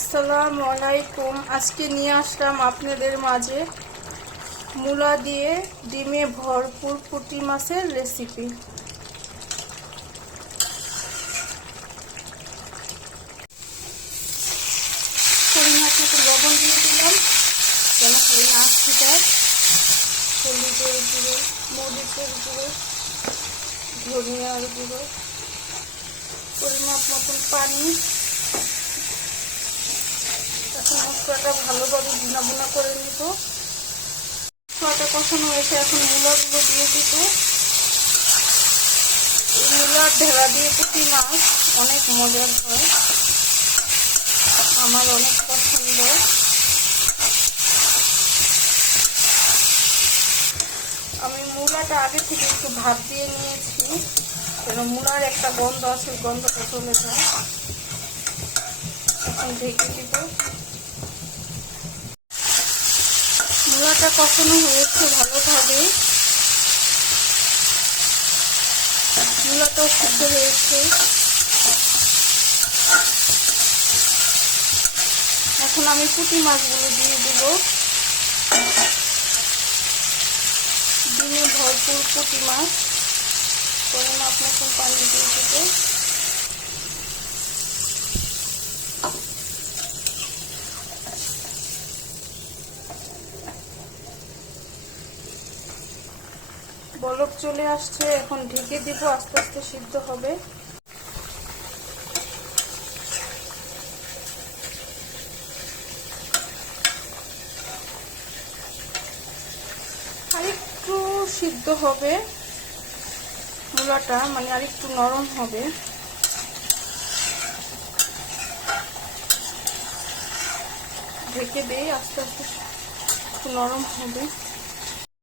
আসসালামু আলাইকুম। আজকে নিয়ে আসলাম আপনাদের মাঝে মূলা দিয়ে ডিমে ভরপুর পুঁটি মাছের রেসিপি। পরিমাণ মতো লবণ দিয়ে দিলাম যেন খালি না আসতে যায়। হলুদের গুঁড়ো, মরিচের গুঁড়ো, ধনিয়ার গুঁড়ো, পরিমাণ মতন পানি। এখন মশলাটা ভালোভাবে ভুনা করে নিব। মশলাটা কষানো হয়েছে, এখন মূলাগুলো দিয়ে দিব। এই মূলার ঢেলা দিয়ে পুঁটি মাছ অনেক মজার হয়, আমার অনেক পছন্দ। আমি মূলাটা আগে থেকে একটু ভাত দিয়ে নিয়েছি, কেন মূলার একটা গন্ধ আছে, গন্ধটা চলে যায়। এখন ঢেকে দিব। মূলাটা কষানো হয়েছে ভালোভাবে, মূলাটাও সিদ্ধ হয়েছে। এখন আমি পুঁটি মাছগুলো দিয়ে দেব। ডিমে ভরপুর পুঁটি মাছ, পরিমাপ মতন পানি দিয়ে দেব। বলক চলে আসছে, এখন ঢেকে দিব, আস্তে আস্তে সিদ্ধ হবে। আরেকটু সিদ্ধ হবে মূলাটা, মানে আরেকটু নরম হবে। ঢেকে দিয়ে আস্তে আস্তে একটু নরম হবে।